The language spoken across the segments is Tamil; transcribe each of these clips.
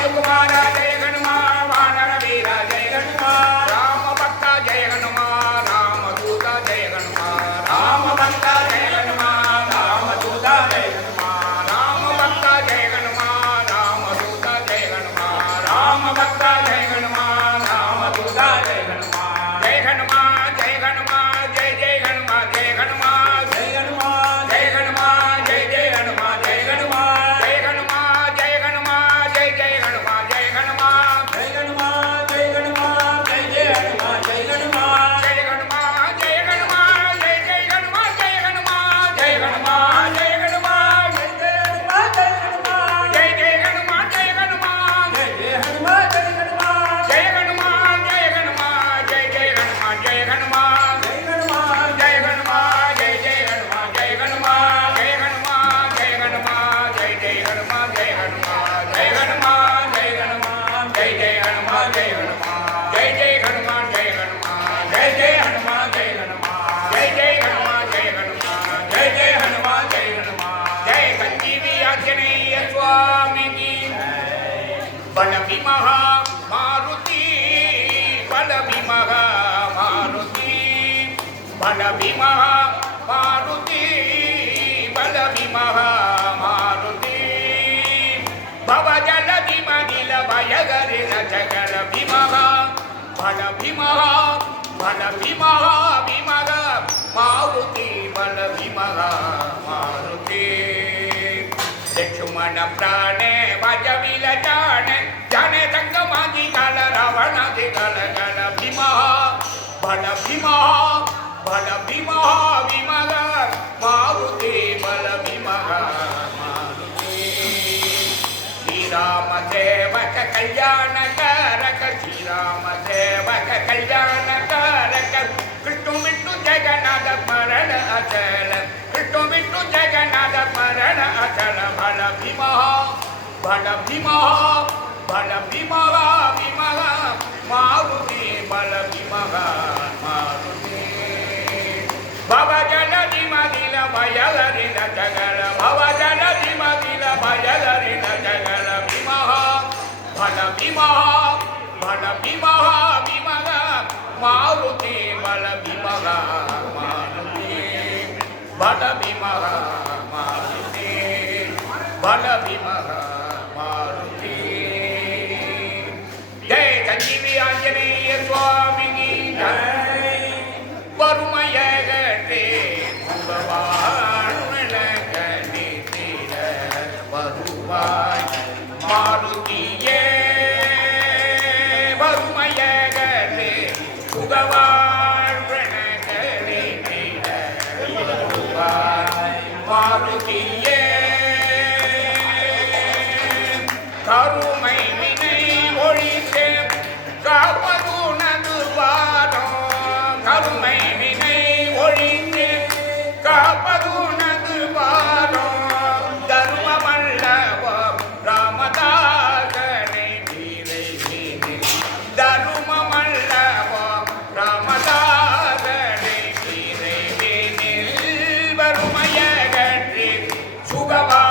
वायुकुमारा जय हनुमान वानर वीरा जय हनुमान राम भक्ता जय हनुमान रामदूता जय हनुमान राम भक्ता जय हनुमान रामदूता जय हनुमान राम भक्ता जय हनुमान रामदूता जय हनुमान राम भक्ता जय हनुमान रामदूता जय हनुमान जय हनुमान जय हनुमान जय जय हनुमान जय हनुमान जय हनुमान जय हनुमान जय जय हनुमान जय हनुमान जय हनुमान जय हनुमान जय जय हनुमान जय हनुमान जय हनुमान जय हनुमान जय जय हनुमान जय हनुमान जय हनुमान जय हनुमान जय जय हनुमान जय हनुमान जय हनुमान जय हनुमान जय जय हनुमान जय हनुमान जय जय हनुमान जय हनुमान जय जय हनुमान जय हनुमान जय हनुमान जय हनुमान जय जय हनुमान जय हनुमान जय हनुमान जय हनुमान जय जय हनुमान जय हनुमान जय हनुमान जय हनुमान जय जय हनुमान जय हनुमान जय हनुमान जय हनुमान जय जय हनुमान जय हनुमान जय जय हनुमान जय हनुमान जय जय हनुमान जय हनुमान जय जय हनुमान जय हनुमान जय जय हनुमान जय हनुमान जय संजीवी आंजनेय स्वामी की बल भीमः मारुति बल भीमः मारुति बल भीमः मारुति बल भीमः मारुति भवजल भीमनिल भयगरिल जगल भीमः बल भीमः भीमः मारुति बल भीमः मारुति लक्ष्मण प्राणे भजविल जाने जाने तंग मांगी गल रावण दिगल गल भीमः बल भीमः भीमः मारुति बल भीमः मारुति श्रीराम सेवक कल्याण कारक श्रीराम सेवक कल्याण कारक कृष्ण विष्णु जगन्नाथ मरण अचल कृष्ण विष्णु जगन्नाथ मरण अचल बल भीमः भीमः मारुति बल भीमः मारुति भव जल दिल भयगरिल जगल भव जल दिल भयगरिल जगल भीमः भीमः मारुति बल भीमः मारुति बल भीमः मारुति बल भीमः मारुति जय संजीवी आंजनेय स्वामी की जय वरुमय गटे भगवान गणि तीर वरुवाय मारुति ये वरुमय गटे भगवान गणि तीर वरुवाय मारुति ये கருமை வினை ஒழித்து காப்பதுனது வாரோ கருமை வினை ஒழித்து காப்பதுனது வாரோ தர்மமல்லவோ ராமதாசனை வீரை தர்மமல்லவோ ராமதாசனை வீரை வறுமைய கற்றி சுகவா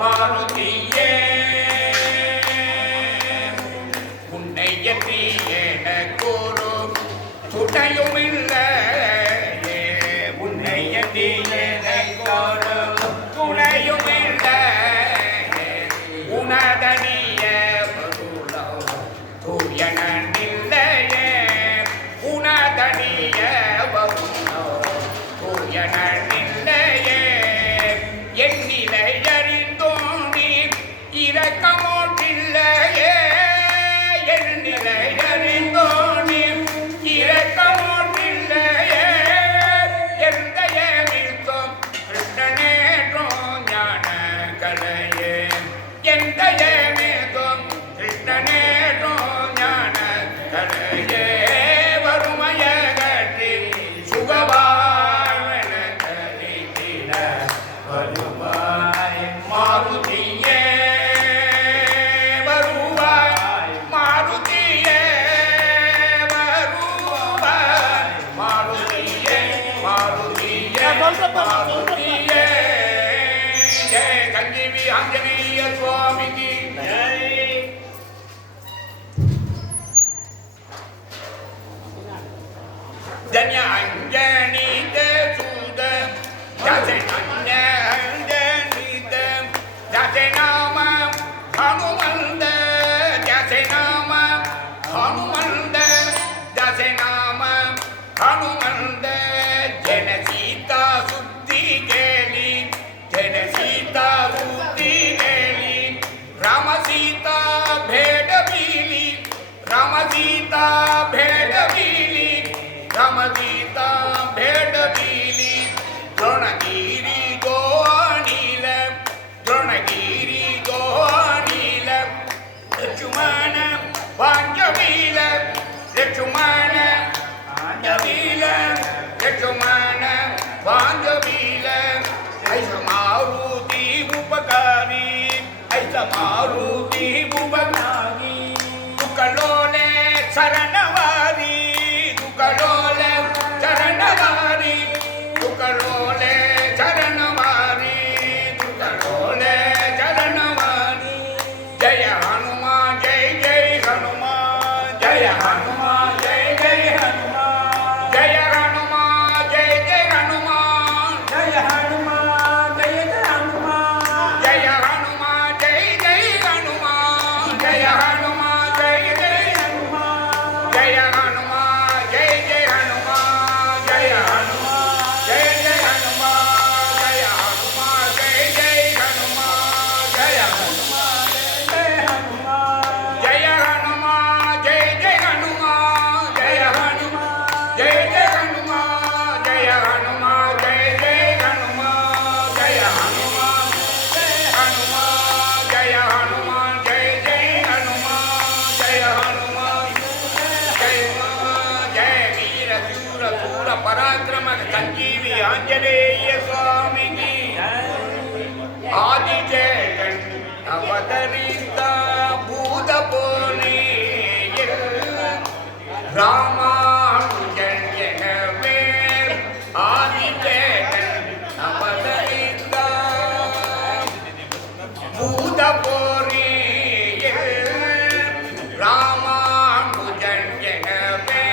मारुति ये संजीवी आंजनेय स्वामी की धन्य अंजनीत सूद जासे अंजनीत जासे नाम हनुमंत जासे नाम हनुमंत जासे नाम हनुमंत जन सीता सुद्धि गेली जन सीता सुद्धि गेली राम सीता भेट बिली राम सीता भेट बिली राम सीता भेट बिली द्रोणगिरी गो अनिल द्रोणगिरी गो अनिल लक्ष्मण पांचवील लक्ष्मण पांचवील लक्ष्मण पांचवील ऐसा मारुती उपकारी ऐसा मारुती उपकारी दुकलोले शरणवारी दुकलोले शरणवारी दुकलोले शरणवारी दुकलोले शरणवारी जय हनुमान जय जय हनुमान जय हनुमान जय जय हनुमान जय हनुमान जय जय हनुमान जय हनुमान जय जय हनुमान जय हनुमान जय जय हनुमान जय हनुमान जय जय हनुमान जय हनुमान जय जय हनुमान जय हनुमान जय जय हनुमान जय हनुमान जय जय हनुमान जय हनुमान जय हनुमान जय हनुमान जय जय हनुमान जय हनुमान जय जय हनुमान जय हनुमान जय जय हनुमान जय हनुमान जय हनुमान जय जय हनुमान जय हनुमान जय जय वीर शूर सूर पराक्रम संजीवी आंजनेय स्वामी की आदि जय अवतरित भूत पुणे रामानुजन जनवे आदि जय अवतरित भूत पुणे रामानुजन जनवे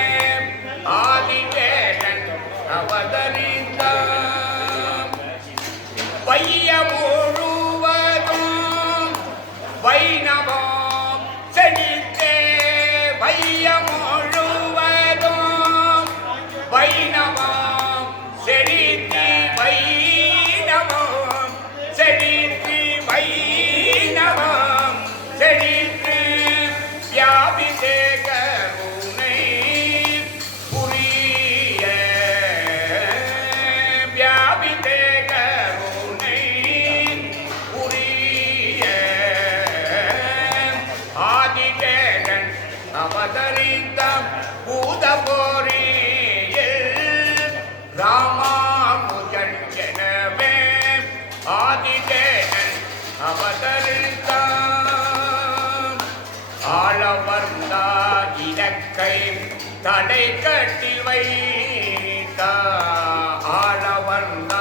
आदि जय अवतरित வைய முழுவதும் வைணவம் செழித்தே வைய முழுவதும் வைணவம் செழித்தி வைணவம் செழித்தி வைணவம் செழித்து வியாபித்தே கருணை புரிய வியாபித்தே கருணை புரிய ஆதிதேவன் அவதரித்த பூத போரியில் ராமானுஜன் எனவே ஆதிதேவன் அவதரித்த ஆளவர்ந்த இலக்கை தடை கட்டி வைத்த ஆளவர்ந்த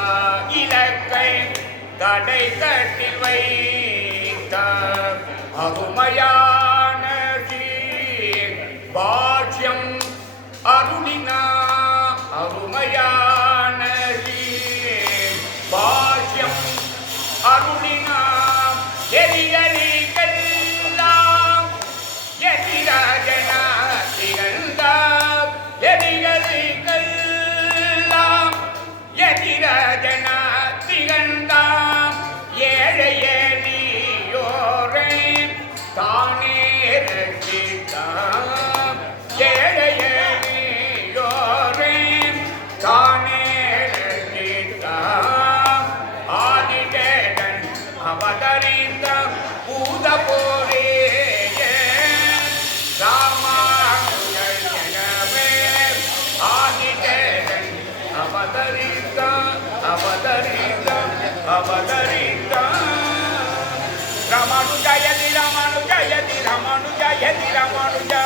இலக்கை தடை கட்டி வைத்த அருமையான பாஷ்யம் அருளினா அருமையான பாஷ்யம் அருளினா எதிரிகளெல்லாம் எதிராஜனா திகழ்ந்தார் எதிரிகளெல்லாம் எதிராஜனா திகழ்ந்தார் ஏழை எளியோரை தானே ரட்சித்தார் ஏழை எளியோரை தானே ரட்சித்தார் ஆதிதேவன் அவதரித்த பூத போரே ராமானுஜன் எனவே ஆதிதேவன் அவதரித்த அவதரித்த அவதரித்த ராமானுஜயதி ராமானுஜயதி ராமானுஜயதி ராமானுஜா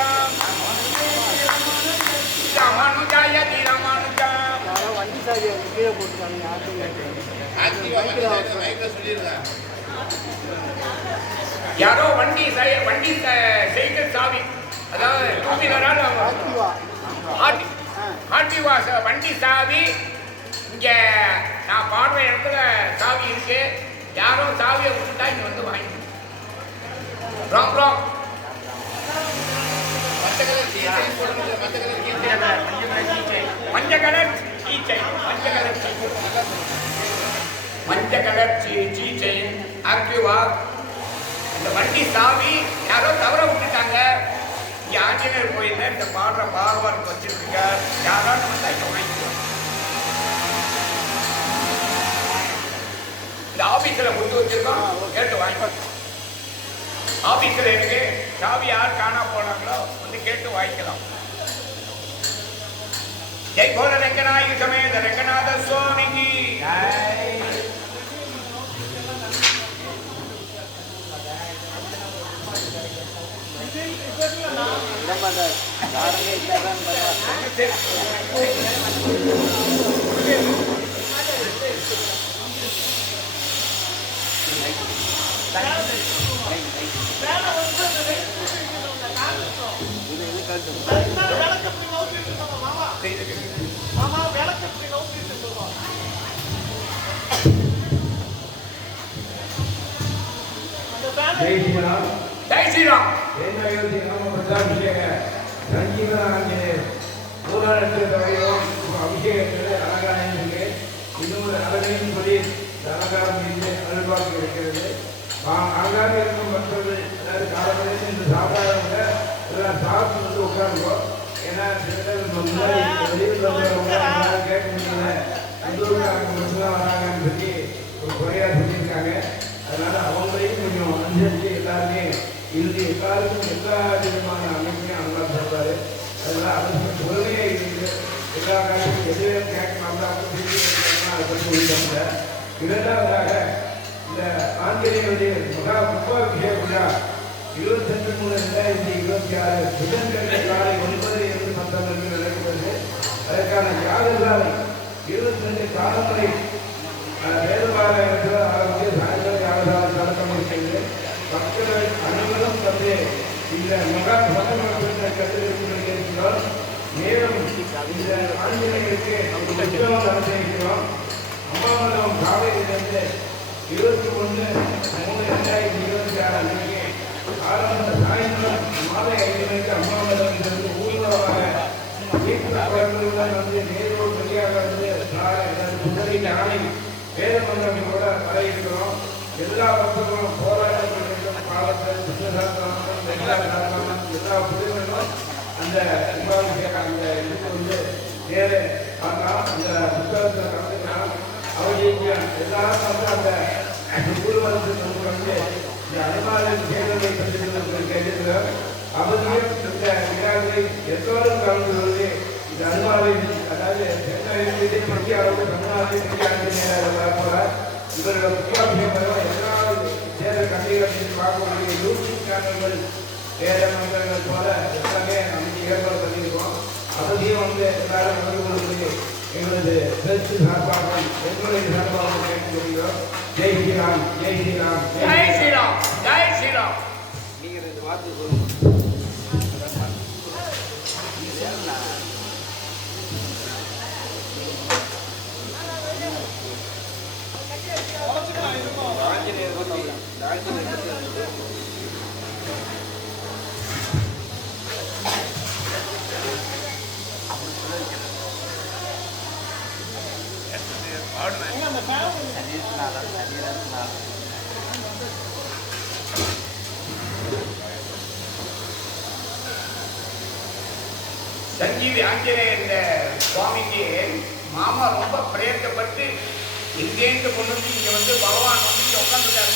ராமானுஜயதி ராமானுஜா வண்டி சாவியை கீழே போட்டுருக்காங்க ஆக்டிவா சொல்லிருங்க யாரோ வண்டி சைக்கிள் சாவி, அதாவது டூ வீலரால் ஆக்டிவா வண்டி சாவி இங்கே நான் பாடுற இடத்துல சாவி இருக்கு. யாரோ சாவியை விட்டுட்டா இங்கே வந்து வாங்கி ராங் ராங் மஞ்சள் கலர் கீ செயின் ஆக்டிவா. இந்த வண்டி சாவி யாரோ தவற விட்டுட்டாங்க. இங்கே ஆஞ்சநேயர் கோயில்ல இந்த பாடுற பார்வார் வச்சிருக்கீங்க. யாரோ நம்ம தைக்க வாங்கிக்கலாம். இந்த ஆபீஸ்ல கொடுத்து வச்சிருக்கோம், கேட்டு வாங்கிக்கோ. ஆபீஸ்ல இருக்கு சாவி. யார் காணா போனாங்களோ வந்து கேட்டு வாங்கிக்கலாம். ஜெய் போல ரங்கநாயகி சமேத ரங்கநாத சுவாமிக்கு जय श्री राम அபிஷேகத்தில் அலங்காரம் இருக்கு. இன்னொரு அலங்கையின் படி அலங்காரம் அருள்வாக்கு இருக்கிறது. அலங்காரம் இருக்கும் மற்றவர்கள் அதாவது காலப்படையில் இந்த சாப்பிடாதவங்க எல்லாம் சாப்பிட்டு வந்து உட்காருவோம். ஏன்னா முன்னாடி வெளியில் கேட்க முடியல, உள்ளூர்காரங்க மட்டும்தான் வராங்கன்னு சொல்லி ஒரு குறையாக சொல்லியிருக்காங்க. அதனால அவங்களையும் கொஞ்சம் அனுசரித்து எல்லாருமே இறுதி எல்லாருக்கும் எல்லா விதமான அமைப்பையும் அனுபவம் சொல்வார். அதனால அவருக்கு பொறுமையே இருக்குது. எல்லா காலத்தையும் எதுவும் கேட்கலாம் அதை பற்றி சொல்லிட்டாங்க. இரண்டாவதாக இந்த ஆங்கிலேயருடைய மகா கும்பாபிஷேக விழா 22/3/2026 புதன்கிழமை காலை 9:19 நடக்கிறது. அதற்கான யாகசாலை 22 காலமுறை வேதபாலயத்தில் ஆரம்பித்து சாயந்தரம் யாகசாலை நடத்தம் செய்து மக்கள் அனைவரும் வந்து இந்த மகா சமூகத்தை கட்டிடத்தில் இருக்கிறோம். மேலும் இந்த ஆஞ்சநேயருக்கு உற்சவம் நடத்த இருக்கிறோம். அம்மாவளம் காலையிலிருந்து 21/3/2026 அன்றைக்கு ஆரம்ப சாயந்தரம் மாலை 5 மணிக்கு அம்மாவளத்திலிருந்து ஊர்வலமாக வீட்டுடன் வந்து நேரோடு வழியாக வந்து முதலில் ஆணை வேத மந்திரங்களோட வர இருக்கிறோம். எல்லா பக்தர்களும் போராட்டங்களும் காலத்தில் புத்தகங்களும் எல்லா புத்தகங்களும் அந்த அந்த இதுக்கு வந்து நேர பார்க்கலாம். அந்த புத்தகத்தில் கலந்துக்கலாம். அவர்களுக்கு எல்லாரும் வந்து அந்த ஊர்வலத்துக்கு வந்து இந்த அனுமாரின் தேர்தலை பற்றி கேட்டிருக்கிறோம். அவர்களும் இந்த விழாவை எல்லோரும் கலந்து கொண்டு இந்த அனுமாரின் அதாவது பற்றி அளவுக்கு தமிழ்நாட்டில் போகிறார். இவரோட முக்கியாபிஷேகம் எல்லா தேர்தல் கண்டிப்பாக பார்க்கக்கூடிய யூடியூப் சேனல்கள் வேத மந்திரங்கள் போல எல்லாமே நமக்கு ஏற்பாடு பண்ணியிருக்கோம். அவசியம் வந்து எல்லாரும் கலந்து கொள்வது எங்களது பெருசு சார்பாக எங்களுடைய சார்பாக கேட்டுக்கொள்கிறோம். ஜெய் ஸ்ரீராம், ஜெய் ஸ்ரீராம், ஜெய் ஸ்ரீராம், ஜெய் ஸ்ரீராம். நீங்கள் இந்த வார்த்தை சொல்லுங்க. சஞ்சீவி ஆஞ்சநேயர் சுவாமிக்கு மாமா ரொம்ப பிரயத்தப்பட்டு இங்கேருந்து கொண்டு வந்து இங்கே வந்து பகவான் வந்து இங்கே உட்காந்துட்டாரு.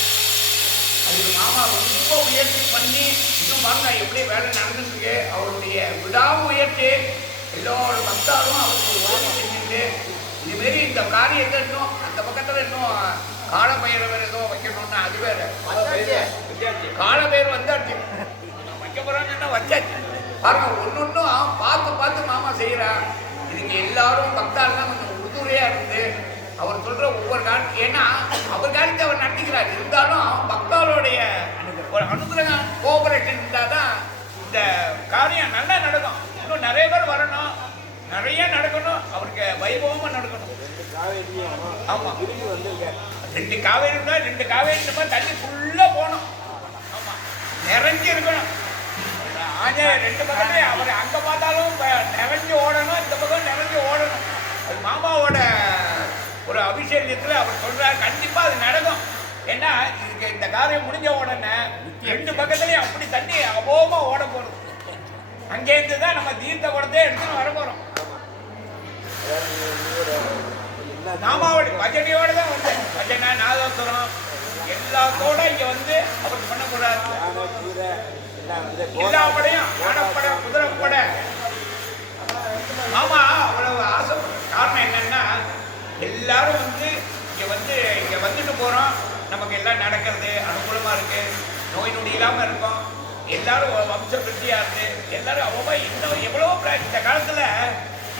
அதுக்கு மாமா ரொம்ப முயற்சி பண்ணி இன்னும் பாருங்க எப்படி வேலை நடந்துருக்கு. அவருடைய விடாமுயற்சி எல்லோரு பக்தாரும் அவருக்கு உதவி செஞ்சுட்டு இதுமாரி இந்த காரியத்தை இன்னும் அந்த பக்கத்தில் இன்னும் காலபைரவர் ஏதோ வைக்கணும்னு அது வேற காலபைரவர் வந்தாச்சு வைக்க போறான்னு வச்சாச்சு. பாருங்க ஒன்னொன்னும் பார்த்து பார்த்து மாமா செய்யறா. இதுக்கு எல்லாரும் பக்தாலாம் கொஞ்சம் உறுதுணையா இருந்து அவர் சொல்ற ஒவ்வொரு காலம், ஏன்னா அவர் காரியத்தை அவர் நடத்திக்கிறார். இருந்தாலும் காரியம் நல்லா நடக்கும். இன்னும் நிறைய பேர் வரணும், நிறைய நடக்கணும், அவருக்கு வைபவமா நடக்கணும். ஆமா, 2 காவேரி இருந்தா 2 காவேரி தண்ணி ஃபுல்லா போகணும். ஆமா, நிறைஞ்சு இருக்கணும். ஆஞ்சநேயர் 2 பக்கத்துலயும் அவர் அங்க பார்த்தாலும் நிறைஞ்சு ஓடணும், இந்த பக்கம் நிறைஞ்சு ஓடணும். அது மாமாவோட ஒரு அபிஷேகத்துல அவர் சொல்றாரு, கண்டிப்பா அது நடக்கும். ஏன்னா இதுக்கு இந்த காரியம் முடிஞ்ச உடனே 2 பக்கத்துலயும் அப்படி தண்ணி அபோகமா ஓட போறது. அங்கேருந்து தான் நம்ம தீர்த்த குடத்தை எடுத்துன்னு வர போறோம். நாமாவோட பஜனையோட தான் வந்து பஜனை நாதோத்திரம் எல்லாத்தோட இங்க வந்து அவருக்கு பண்ண போறாரு. எல்லா படையும் யானைப்படை, குதிரைப்படை. மாமா அவ்வளவு ஆசை. காரணம் என்னன்னா எல்லாரும் வந்து இங்க வந்துட்டு போறோம், நமக்கு எல்லாம் நடக்கிறது அனுகூலமா இருக்கு, நோய் நொடி இல்லாம இருக்கும், எல்லாரும் வம்ச விருத்தியா இருக்கு, எல்லாரும் அவ்வளவா இன்னும் எவ்வளவோ இந்த காலத்துல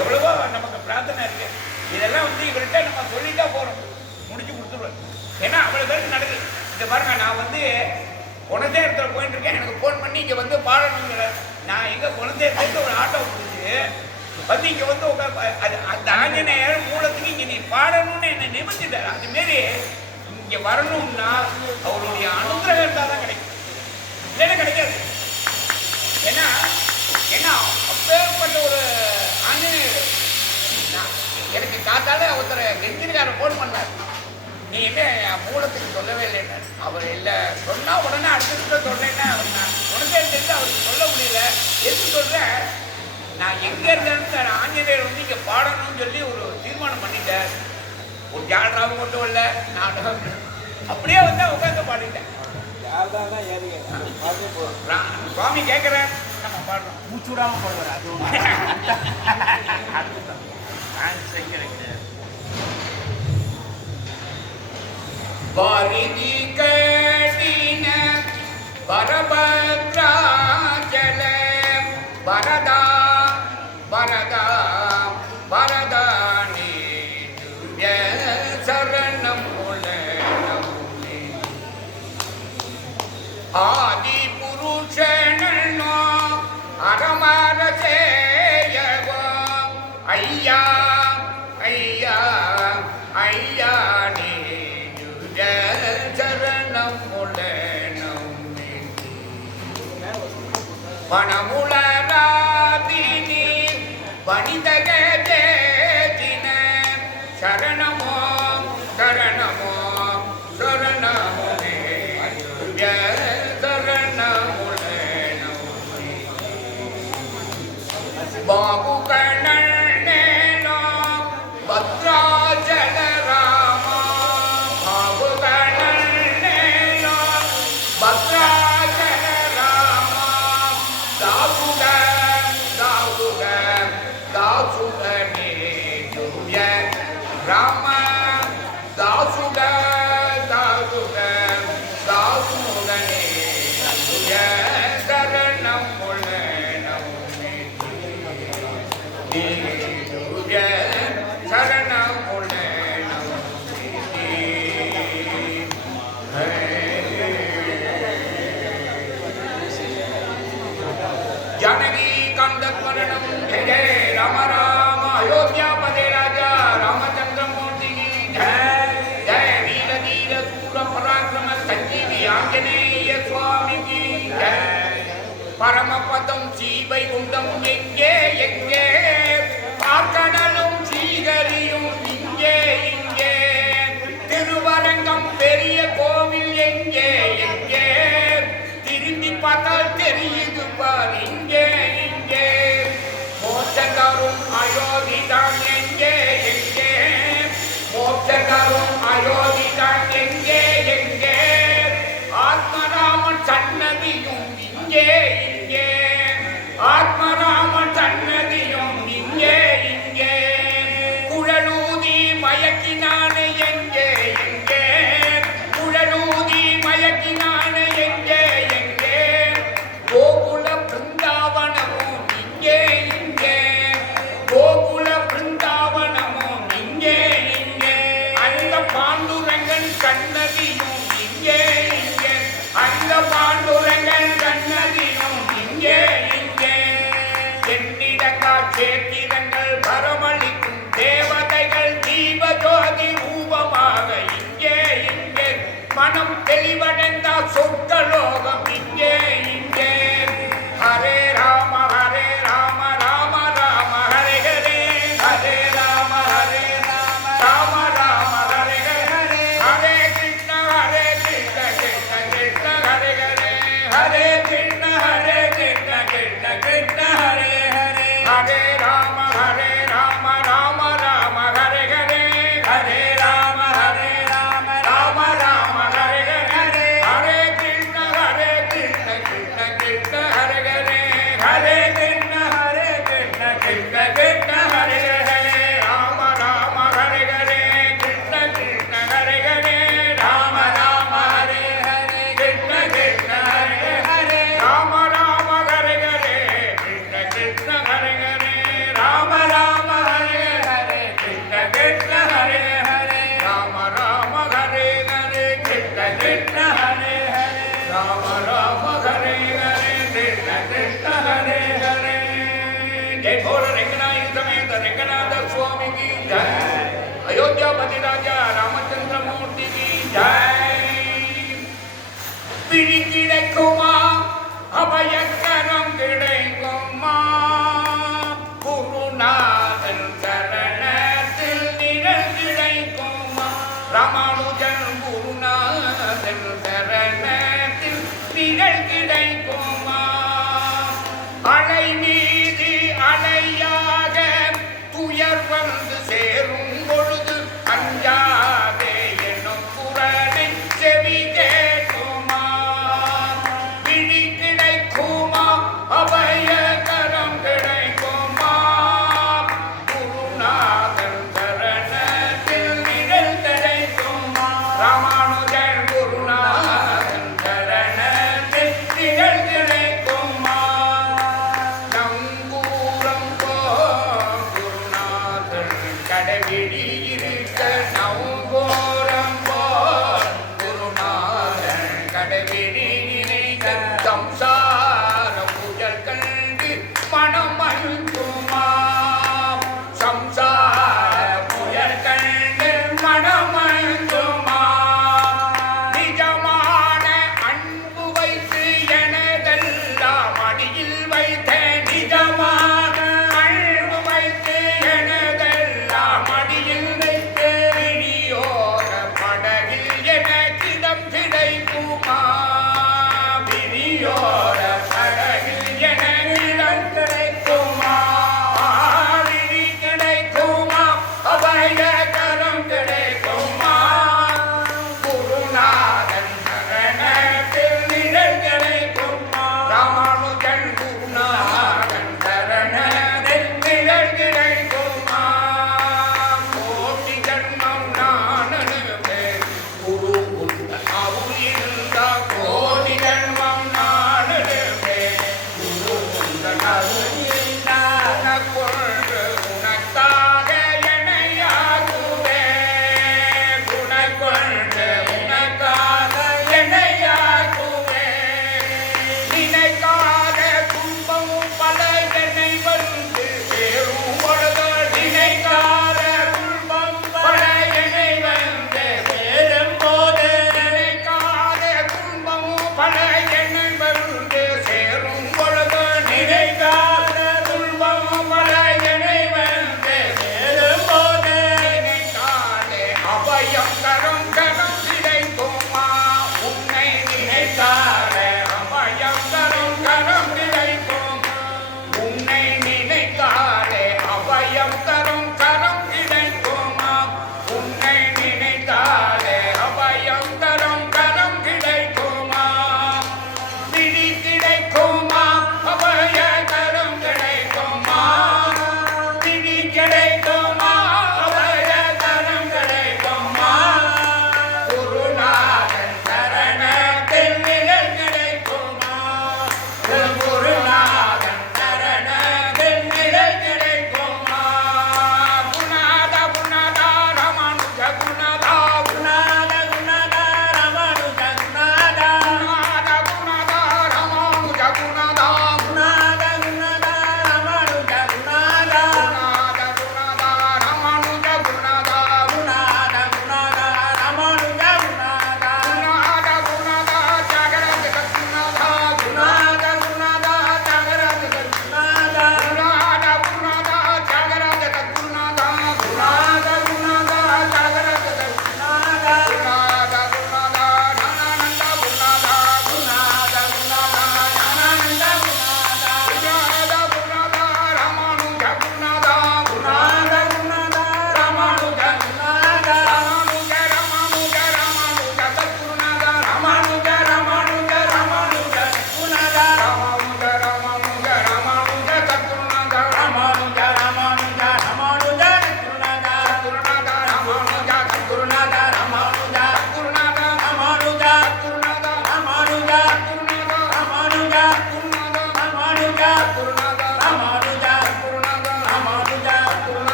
எவ்வளவோ நமக்கு பிரார்த்தனை இருக்கு. இதெல்லாம் வந்து இவர்கிட்ட நம்ம சொல்லிட்டா போறோம், முடிச்சு கொடுத்துருவோம். ஏன்னா அவ்வளவு பேருக்கு நடக்குது. இந்த பாருங்க, நான் வந்து குணசேகரத்தில் போயிட்டு இருக்கேன், எனக்கு ஃபோன் பண்ணி இங்கே வந்து பாடணுங்கிற. நான் எங்க குணசேகரத்துக்கு ஒரு ஆட்டோ பிடிச்சி வந்து இங்கே வந்து அந்த ஆஞ்சநேயர் மூலத்துக்கு இங்கே நீ பாடணும்னு என்னை நிமிச்சிட்டார். அதுமாரி இங்கே வரணும்னா அவருடைய அனுகிரகம் இருந்தால் தான் கிடைக்கும், இல்லைன்னா கிடைக்காது. ஏன்னா ஏன்னா அப்பேற்பட்ட ஒரு ஆஞ்சநேயர். எனக்கு காத்தால ஒருத்தர் கெஞ்சிருக்காரர் ஃபோன் பண்ணார், நீ என்ன மூலத்துக்கு சொல்லவே இல்லைன்னு. அவர் இல்லை சொன்னா உடனே அடுத்த சொல்றேன்னா அவர் நான் உடனே தெரிஞ்சு அவருக்கு சொல்ல முடியல. எதுக்கு சொல்றேன், நான் எங்க இருந்தேன்னு ஆஞ்சநேயர் வந்து இங்க பாடணும்னு சொல்லி ஒரு தீர்மானம் பண்ணிட்டேன். ஒரு ஜாலராவும் கொண்டு வரல, நாடகம் அப்படியே வந்து உட்காந்து பாடிட்டேன். சுவாமி கேட்கிறேன், நம்ம பாடுறோம், மூச்சுடாம பாடுவார். வாரிதி கடின வரபத்ராஜல வரதா வரதா வரதானி சரணம் முலனமுனி ஆதி புருஷனோ அரமர சேயவோ ஐயா ஐயா ஐயா நீ சரணம் முலனம் பணமுலராதினி வனிதக ஜேதின சரணமோ சரணமோ சரணமுனே சரணமுலனம் பாபு கண்ணனோ பத்ராஜல ராம தாசுட தாசுட தாசுடனே சரணம் முலனம் சரணம் முலனம் ஜானகி கந்தஸ்மரணம் ஜெய ஜெய ராம ராம அயோத்தியா பதே ராஜா ராமச்சந்திர மூர்த்தி ஜெய ஜெய வீர தீர சூர பராக்கிரம சஞ்சீவி ஆஞ்சநேய சுவாமி ஜெய. பரமபதம் ஸ்ரீவைகுண்டம் எங்கே எங்கே, பார்க்கடலும் ஸ்ரீகரியும் இங்கே இங்கே, திருவரங்கம் பெரிய கோவில் எங்கே எங்கே, திரும்பி பார்த்தால் தெரியுது பார் இங்கே இங்கே, மோட்சதரும் அயோத்திதான் எங்கே எங்கே, மோட்சதரும் அயோத்திதான் எங்கே எங்கே, ஆத்மராமன் சன்னதியும் இங்கே இங்கே, ஆத்மராமன் சன்னதியும் இங்கே இங்கே, குழலூதி மயக்கினானே எங்கே எங்கே, குழலூதி மயக்கினானே எங்கே எங்கே, கோகுல பிருந்தாவனமும் இங்கே இங்கே, கோகுல பிருந்தாவனமும் இங்கே இங்கே, அந்த பாண்டுரங்க சொர்க்கலோகம் இங்கே இங்கே. ஹரே ராம ஹரே ராம ராம ராம ஹரே ஹரே. ஹரே ராம ஹரே ராம ராம ராம ஹரே ஹரே. ஹரே கிருஷ்ண கிருஷ்ண கிருஷ்ண ஹரே ஹரே. ஹரே கிருஷ்ண கிருஷ்ண கிருஷ்ண ஹரே ஹரே. ஹரே ராம ராம ராம ஹரே ஹரே. ஹரே ராம ராம ராம ஹரே ஹரே. ஹரே கிருஷ்ண கிருஷ்ண கிருஷ்ண ஹரே ஹரே. ஹரே கிருஷ்ண கிருஷ்ண கிருஷ்ண ஹரே ஹரே. ராம ராம ஹரே ஹரே. கிருஷ்ண கிருஷ்ண ஹரே ஹரே. ராம ராம ஹரே ஹரே. கிருஷ்ண கிருஷ்ண ஹரே ஹரே. ராம ராம ஹரே ஹரே. கிருஷ்ண கிருஷ்ண ஹரே ஹரே. ராம ராம ஹரே ஹரே. கிருஷ்ண கிருஷ்ண ஹரே ஹரே. ராம ராம ஹரே ஹரே. கிருஷ்ண கிருஷ்ண ஹரே ஹரே. ராம ராம ஹரே ஹரே. கிருஷ்ண கிருஷ்ண ஹரே ஹரே. जय भोले रंगनाथ समेत रंगनाथ स्वामी की जय. अयोध्यापति राजा रामचंद्र मूर्ति की जय. பிடி கிடைக்குமா அபயக்கரம் கிடைக்குமா குருநாதன் சரணத்தில் நிழல் கிடைக்குமா ராமானுஜன் குருநாதன் சரணத்தில் நிழல் கிடைக்குமா அலை மீது அலையாக துயர் வந்து சேரும் பொழுது அஞ்சாதே என்னும் குரலை செவி கேட்குமா விழி கிடைக்குமா அபயகரம் கிடைக்குமா குருநாதன் சரணத்தில் நிழல் கிடைக்குமா ராமானுஜன் குருநாதன் சரணத்தில் நிழல் கிடைக்குமா நங்கூரம் போல் குருநாதன் கடைவிழி இருக்க நங்கூரம் போல் குருநாதன் கடைவிழி இருக்க சம்சார புயல் கண்டு மனம் அழுத்துமா சம்சார புயல் கண்டு மனம் அழுத்துமா நிஜமான அன்பு வைத்து எனதெல்லாம் அடியில் வைத்த நிஜமான அன்பு வைத்து எனதெல்லாம் அடியில் வைத்து விழியோர படகில் எனக்கிடம் கிடைக்குமா விழியோர படகில் எனக்கிடம் கிடைக்குமா விழி கிடைக்குமா அபயகரம் கிடைக்குமா குருநாதன் சரணத்தில் நிழல் கிடைக்குமா ராமானுஜன் குருநாதன் சரணத்தில் நிழல் கிடைக்குமா கோடி ஜன்மம் நான் அனுபவிப்பேன் குரு உந்த அருள் இருந்தா கோடி ஜன்மம் நான் அனுபவிப்பேன் குரு உந்த அருள் இருந்தா கொண்டு உனக்காக என்னையாகுவே குணை கொண்டு உனக்காக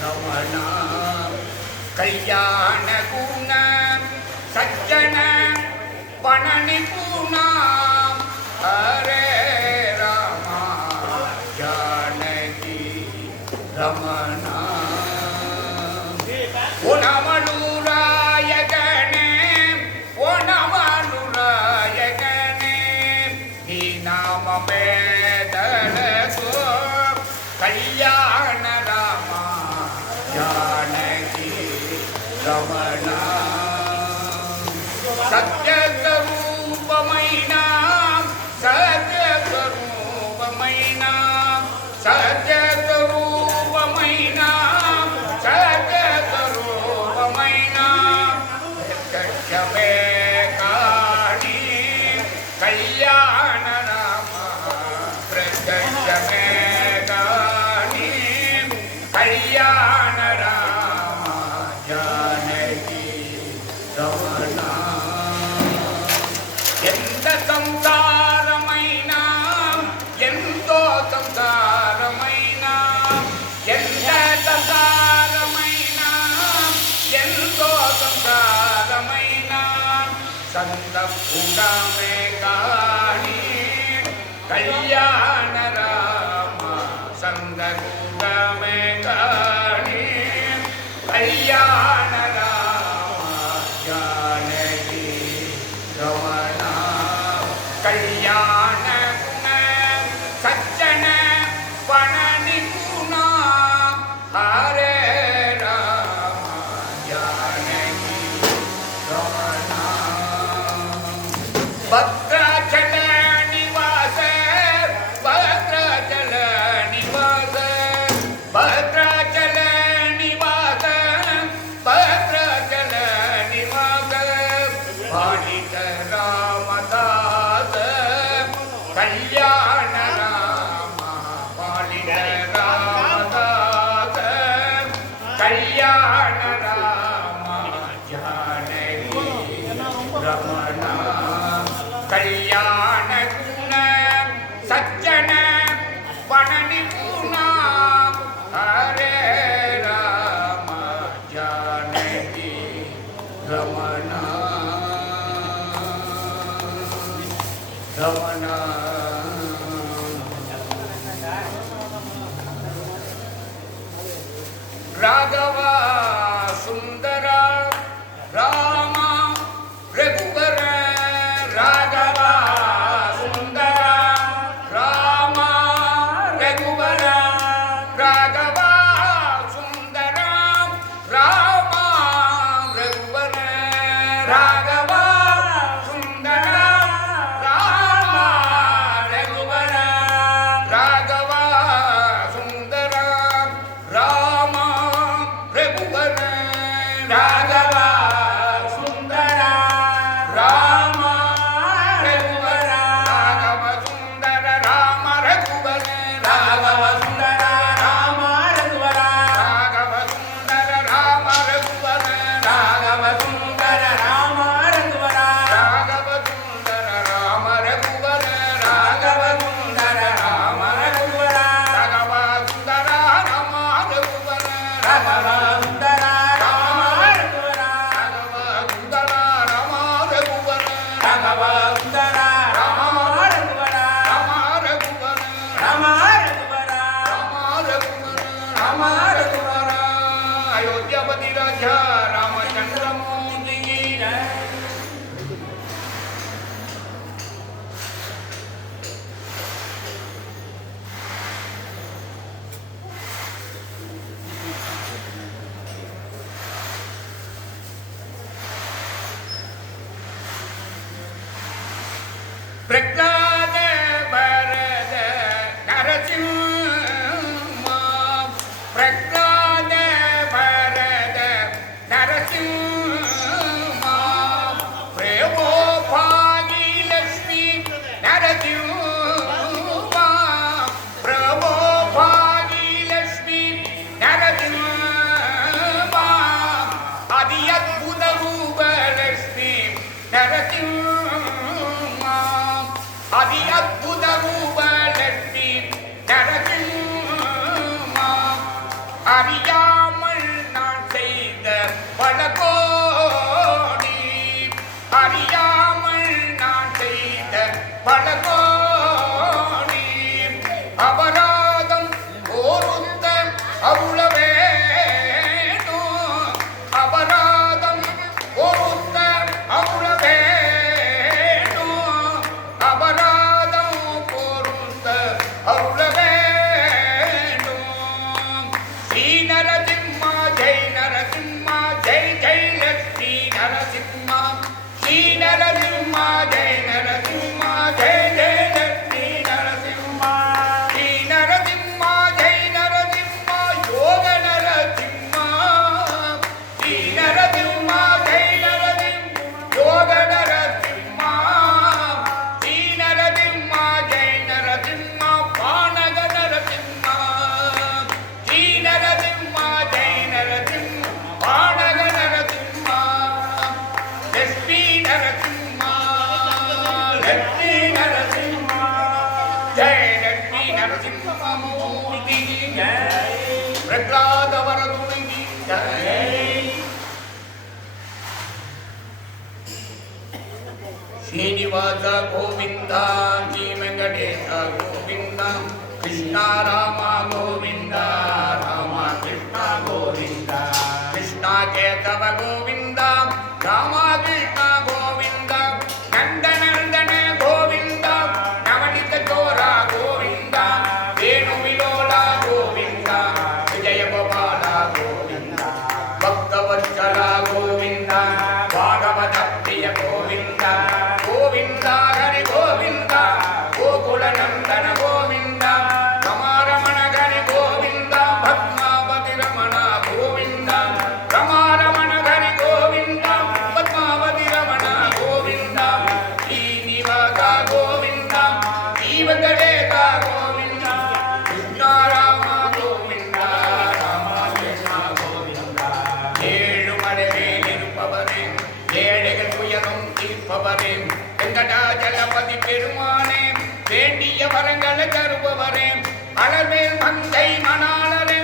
ரமண கல்யாண குண சஜ்ஜன பணனி பூனா ஹரே ராமா ஜானகி ரமணா ஓ நமனுராயகனே ஓ நமனுராயகனே நீ நாமமே தனசோ கல்யாண ராமா ஜானகி ரமணா సత్యస్వరూపమైన సత్యస్వరూపమైన సత్యస్వరూపమైన సత్యస్వరూపమైన సత్యమే కాణి కళ్యాణ రామ ప్రత్యక్షమే కాణి కళ్యాణ రామ జానకి రమణ సంసారమైన ఎంతో సంసారమైన ఎంత సంసారమైన ఎంతో సంసారమైన సంతపుడమే కాని కళ్యాణ రామ సంతపుడమే కాని కళ్యాణ రామ జానకి రమణ கல்யாண குண சஜ்ஜன பணனி பூனா ஹரே ராம ஜானகி ரமணா பத்ராச்சல நிவாச பத்ராச்சல நிவாச பத்ராச்சல நிவாச பத்ராச்சல நிவாச பாடித ராமதாச கல்யாண ராம பாலித ராமதாச கல்யாண ராம ஜானகி ரமணா கல்யாண குண சஜ்ஜன பணனி பூனா ஹரே ராம ஜானகி ரமணா ரமணா ராகவ சுந்தர ராம ரகுவர ராகவ சுந்தர ராம ரகுவர ராகவ சுந்தர ராம ரகுவர ராகவ சுந்தர ராம ரகுவர ராகவ சுந்தர ராம ரகுவர ராகவ சுந்தர ராம ரகுவர ராகவ சுந்தர ராம ரகுவர ராகவ சுந்தர ராம ரகுவர ராகவ சுந்தர ராம ரகுவர ராகவ சுந்தர ராம ரகுவர ராகவ சுந்தர ராம ரகுவர ராகவ சுந்தர ராம ரகுவர ராகவ சுந்தர ராம ரகுவர ராகவ சுந்தர ராம ரகுவர ராகவ சுந்தர ராம ரகுவர ராகவ சுந்தர ராம ரகுவர ராம ரகுவர ராம ரகுவர ராம ரகுவர அயோத்தியாபதி ராஜா ராமச்சந்திர மூர்த்தி பிரகலாத பரத நரசிம்ம பிரகலாத பரத நரசிம்ம பிரேமோ பாகிலட்சுமி நரசிம்ம பிரபோ பாகிலட்சுமி நரசிம்ம அதி அத்புத ரூபலட்சுமி நரசிம்ம அதி அத்புத ரூபலட்சுமி நரசிம்ம அறியாம நரசிம்மா ஜெய் ஜெய் லட்சுமி நரசிம்மா ஸ்ரீ நரசிம்மா ஜெய் நரசிம்மா ஜெய் ஜெய் லட்சுமி நரசிம்மா ஸ்ரீ நரசிம்மா ஜெய் நரசிம்மா யோக நரசிம்மா ஸ்ரீ நரசிம்மா ஜெய் நரசிம்மா யோக நரசிம்மா ஸ்ரீ நரசிம்மா ஜெய் நரசிம்மா பானக நரசிம்மா ஸ்ரீ நரசிம்மா ஜெய் நரசிம்மா பானக நரசிம்மா லட்சுமி நரசிம்மா லட்சுமி நரசிம்மா ஜெய் லட்சுமி நரசிம்மா மூர்த்தி ஜெய் பிரகலாத வரதுணி ஜெய் ಶ್ರೀನಿವಾಸ ಗೋವಿಂದ ಶ್ರೀ ವೆಂಕಟೇಶ ಗೋವಿಂದ ಕೃಷ್ಣ ರಾಮ ಗೋವಿಂದ ರಾಮ ಕೃಷ್ಣ ಗೋವಿಂದ ಕೃಷ್ಣ ಕೇಶವ ಗೋವಿಂದ ರಾಮ ಕೃಷ್ಣ ಗೋವಿಂದ ನಂದನಂದನ ಗೋವಿಂದ ನವನಿತ ಚೋರ ಗೋವಿಂದ ವೇಣು ವಿಲೋಲ ಗೋವಿಂದ ವಿಜಯ ಗೋಪಾಲ ಗೋವಿಂದ ಭಕ್ತವತ್ಸಲ ಗೋವಿಂದ ಭಾಗವತ ಪ್ರಿಯ ಗೋವಿಂದ ಗೋವಿಂದ ಹರಿ ಗೋವಿಂದ ಗೋಕುಲ ನಂದನ ಗೋವಿಂದ ರಮಾರಮಣ ಗರಿ ಗೋವಿಂದ ಪದ್ಮಾವತಿ ರಮಣ ಗೋವಿಂದ ರಮಾರಮಣ ಗರಿ ಗೋವಿಂದ ಪದ್ಮಾವತಿ ರಮಣ ಗೋವಿಂದ ಶ್ರೀನಿವಾಸ ಗೋವಿಂದ ಶ್ರೀ ವೆಂಕಟೇಶ ಗೋವಿಂದ ಕೃಷ್ಣ ರಾಮ ಗೋವಿಂದ ರಾಮ ಕೃಷ್ಣ ಗೋವಿಂದ ಏಳು ಮಳೆ ಮೇಲಿರುಪವರೇ ஏழைகள் துயரம் தீர்ப்பவரே வெங்கடாஜலபதி பெருமானே வேண்டிய வரங்களை தருபவரே அழவேல் மங்கை மணாளரே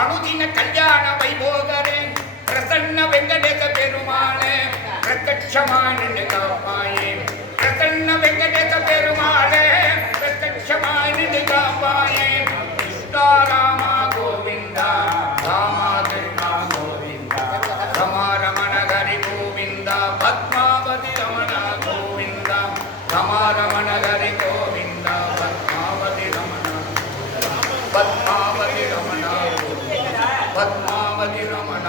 அனுதின கல்யாண வைபோகரே பிரசன்ன வெங்கடேச பெருமாளே பிரத்யட்சமாய் நின்று காப்பாயே பிரசன்ன வெங்கடேச பெருமாளே பிரத்யட்சமாய் நின்று காப்பாயே கிருஷ்ணா ராமா கோவிந்தா ராமா கிருஷ்ணா கோவிந்தா ரமா ரமண ஹரி கோவிந்த பத்மாவதி ரமண கோவிந்த ரமா ரமண ஹரி கோவிந்த பத்மாவதி ரமண பத்மாவதி ரமண பத்மாவதி ரமண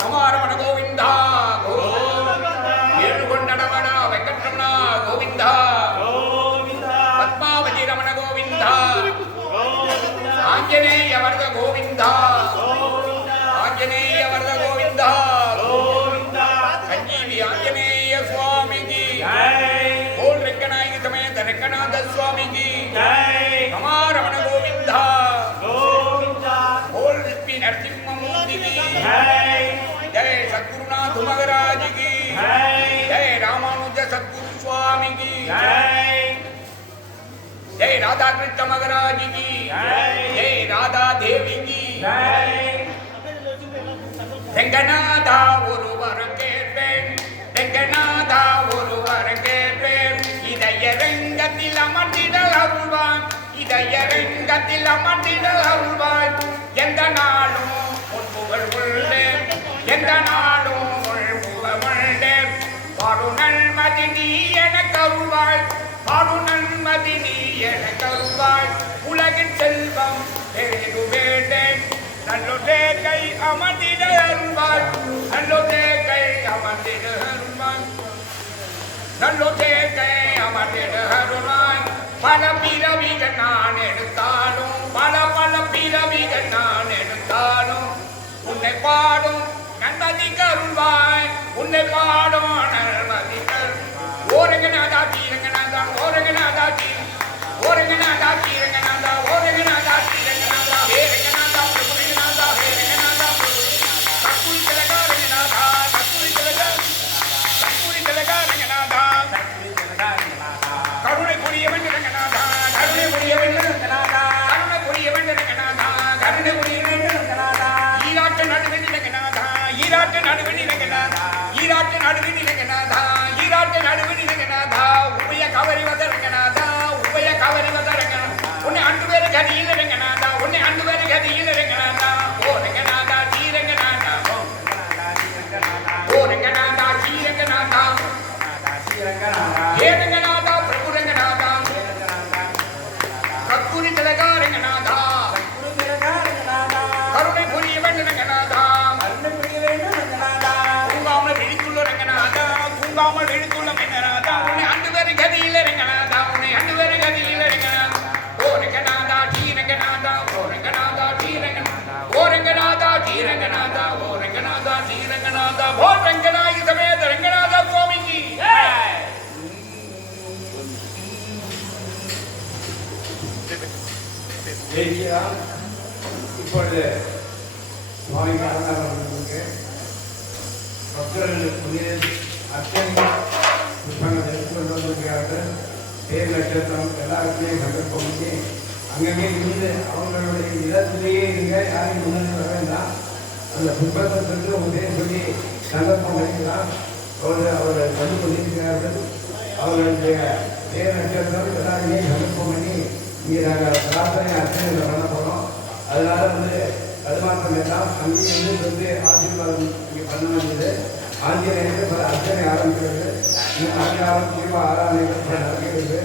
ரமா ரமண கோவிந்த ஏழுகொண்டடமண வெங்கட்ரமண கோவிந்த பத்மாவதி ரமண கோவிந்த ஆஞ்சநேய வர்த கோவிந்த ಆಂಜನೇಯ ವರದ ಗೋವಿಂದ ಗೋವಿಂದ ಸಂಜೀವಿ ಆಂಜನೇಯ ಸ್ವಾಮಿಗೆ ಜೈ ಓಂ ರಂಗನಾಯಕ ಸಮೇತ ರಂಗನಾಥ ಸ್ವಾಮಿಗೆ ಜೈ ರಮಾರಮಣ ಗೋವಿಂದ ಗೋವಿಂದ ಓಂ ಲಕ್ಷ್ಮೀ ನರಸಿಂಹಮೂರ್ತಿಗೆ ಜೈ ಜೈ ಸದ್ಗುರುನಾಥ ಮಹಾರಾಜಿಗೆ ಜೈ ಜೈ ರಾಮಾನುಜ ಸದ್ಗುರು ಸ್ವಾಮಿಗೆ ಜೈ ಜೈ ರಾಧಾಕೃಷ್ಣ ಮಹಾರಾಜಿಗೆ ಜೈ ಜೈ ರಾಧಾ ದೇವಿಗೆ ಜೈ ரெங்கநாதா ஒருவர் கேட்பேன் ரெங்கநாதா ஒருவர் கேட்பேன் இதய ரங்கத்தில் அமர்ந்திட அருள்வான் இதய ரங்கத்தில் அமர்ந்திட அருள்வான் எந்த நாளும் புகழ் உள்ளே எந்த நாளும் புகழ் உள்ளே பாடுநல் மதினி எனக்கு அருள்வாய் பாடுநல் மதினி எனக்கு அருள்வாய் உலகின் செல்வம் பெரிது வேண்டேன் நல்லொதே கை அமர்ந்திட அருள்வாய் நல்லொதே கை அமர்ந்திட அருள்வாய் நல்லொதே கை அமர்ந்திட அருள்வாய் பல பிறவிகள் நான் எடுத்தாலும் பல பிறவிகள் நான் எடுத்தாலும் உன்னை பாடும் நன்மதிக்கு அருள்வாய் உன்னை பாடும் நன்மதிக்கு ஓரங்கநாதா தீரங்கநாதா ஓரங்கநாதா ஓரங்கநாதா தீரங்கநாதா ஓரங்கநாதா தீரங்கநாதா வேரங்கநாதா பிரபுரங்கநாதா வேரங்கநாதா கற்பூரி திலகா ரங்கநாதா கற்பூரி திலகா ரங்கநாதா கருணை புரியவன் ரங்கநாதா கருணை புரியவன் ரங்கநாதா கருணை புரியவன் ரங்கநாதா கருணை புரியவன் ரங்கநாதா ஈராட்டு நடுவன் ரங்கநாதா ஈராட்டு நடுவன் ரங்கநாதா ஈராட்டு நடுவன் ரங்கநாதா ஈராட்டு நடுவன் ரங்கநாதா உபய கவரி வத ரங்கநாதா உபய கவரி வத ரங்கநாதா உன்னை அன்று பேரு கதியில் ரங்கநாதா உன்னை அன்று பேரு கதியில் ரங்கநாதா ஓ ரங்கநாதா ஜீ ரங்கநாதா ஓ ரங்கநாதா ஜீ ரங்கநாதா ஏ ரங்கநாதா பிரபு ரங்கநாதா கற்பூரி திலகா ரங்கநாதா கருணை ஜெயிக்கிறான். இப்பொழுது சுவாமிக்கு அலங்காரம் பக்தர்களுக்கு அத்தனை புஷ்பங்கள் எடுத்துக்கொண்டு வந்திருக்கிறார்கள். பேர் நட்சத்திரம் எல்லாருக்குமே சங்கல்பம் பண்ணி அங்கங்கே இருந்து அவங்களுடைய இடத்திலேயே நீங்கள் யாரையும் முன்னாடி வர வேண்டாம். அந்த புஷ்பத்தை சென்று உங்க சொல்லி சங்கல்பம் பண்ணிக்கலாம். அவர்கள் கண்டு கொண்டிருக்கிறார்கள். அவர்களுடைய பேர் நட்சத்திரம் எல்லாருமே சங்கல்பம் பண்ணி இங்கே நாங்கள் பிரார்த்தனை அர்ச்சனைகளை பண்ண போகிறோம். அதனால தடுமாற்றம் எல்லாம் அங்கேயும் ஆசீர்வாதம் இங்கே பண்ண வேண்டியது. ஆஞ்சநேயருக்கு பல அர்ச்சனை ஆரம்பிக்கிறது. ஆரம்பிச்சு ஆராதனைகள் நடக்கிறது.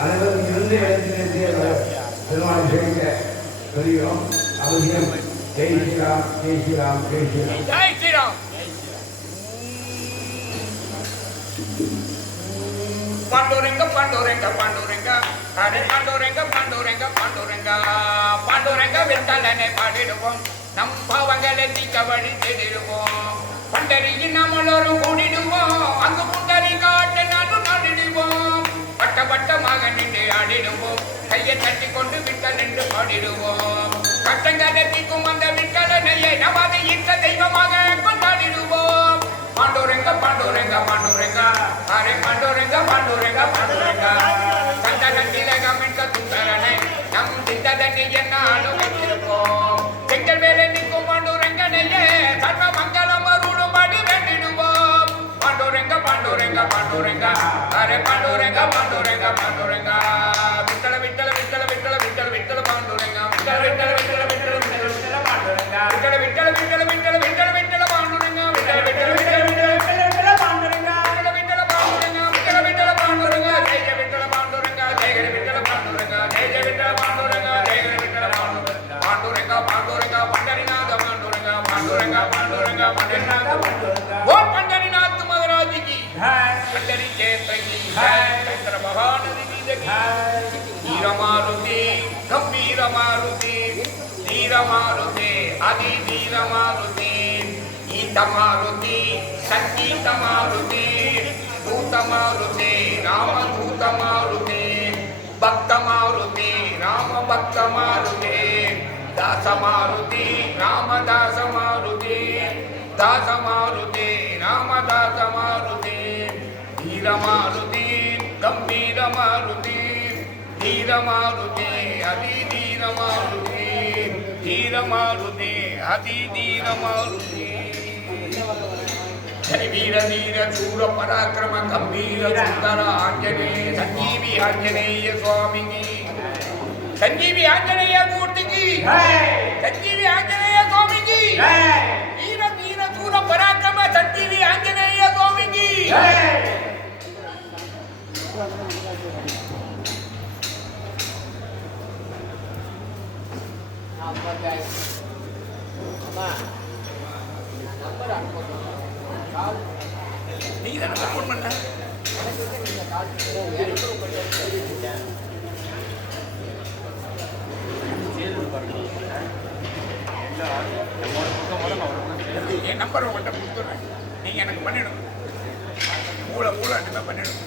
அனைவரும் இருந்து இடத்திலேயே பெருமாளை சேமிக்க சொல்கிறோம். அவசியம் ஜெய் ஸ்ரீராம், ஜெய் ஸ்ரீராம், ஜெய் ஸ்ரீராம், ஜெய் ஸ்ரீராம். பாண்டோரங்க பாண்டோரங்க பாண்டோரங்க ஹரே பாண்டோரங்க பாண்டோரங்க பாண்டோரங்க பாண்டோரங்க விட்டலனை பாடிடுவோம். நம் பாவங்களை தீக்க வழி தேடிடுவோம். பண்டரியில் நம்மளோரும் கூடிடுவோம். அங்கு புண்டரி காட்ட நாடு நாடிடுவோம். பட்ட பட்டமாக நின்று ஆடிடுவோம். கையை தட்டி கொண்டு விட்டல் என்று பாடிடுவோம். கட்டங்களை தீக்கும் அந்த விட்டலனையை நமது இஷ்ட தெய்வமாக கொண்டாடிடுவோம். பாண்டோரங்க பாண்டோரங்க பாண்டோரங்க ஹரே பாண்டோரங்க பாண்டோரங்க பாண்டோரங்க சந்தன திலகம் என்ற சுந்தரனை நம் சிந்தனை என்னாலும் வைத்திருப்போம். செங்கல் வேலை நிற்கும் பாண்டோரங்கனையே சர்வ மங்களம் அருளும்படி வேண்டிடுவோம். பாண்டோரங்க பாண்டோரங்க பாண்டோரங்க ஹரே பாண்டோரங்க பாண்டோரங்க பாண்டோரங்க விட்டல விட்டல விட்டல விட்டல விட்டல விட்டல பாண்டோரங்க விட்டல விட்டல விட்டல விட்டல விட்டல விட்டல பாண்டோரங்க விட்டல விட்டல விட்டல விட்டல விட்டல விட்டல பாண்டோரங்க விட்டல விட்டல விட்டல விட்டல விட்டல பாண்டோரங்க விட்டல விட்டல பாண்டோரங்க விட்டல விட்டல பாண்டோரங்க ஜெய விட்டல பாண்டோரங்க ஜெய விட்டல பாண்டோரங்க ஜெய விட்டல பாண்டோரங்க ஜெய விட்டல பாண்டோரங்க பாண்டோரங்க பாண்டோரங்க பண்டரிநாத பாண்டோரங்க பாண்டோரங்க பாண்டோரங்க பண்டரிநாத பாண்டோரங்க ஓ பண்டரிநாத மகாராஜ் की जय पंडरी क्षेत्र की जय चंद्र महानदी की जय वीर मारुति गंभीर मारुति धीर मारुति आदि धीर मारुति ईत मारुति संगीत मारुति दूत मारुति राम दूत मारुति भक्त मारुति राम भक्त मारुति दास मारुति राम दास मारुति दास मारुति राम दास मारुति धीर मारुति गंभीर मारुति धीर मारुति अति धीर मारुति धीर मारुति अति धीर मारुति जय वीर धीर शूर पराक्रम गंभीर सुंदर आंजनेय संजीवी आंजनेय स्वामी की संजीवी आंजनेय मूर्ति की संजीवी आंजनेय स्वामी की वीर वीर शूर पराक्रम संजीवी आंजनेय स्वामी की நீ தான ஃபோன் பண்ண என் நம்பர் உங்கள்கிட்ட கொடுத்துட்றேன். நீங்கள் எனக்கு பண்ணிவிடுங்க. மூளை மூளை பண்ணிவிடுங்க.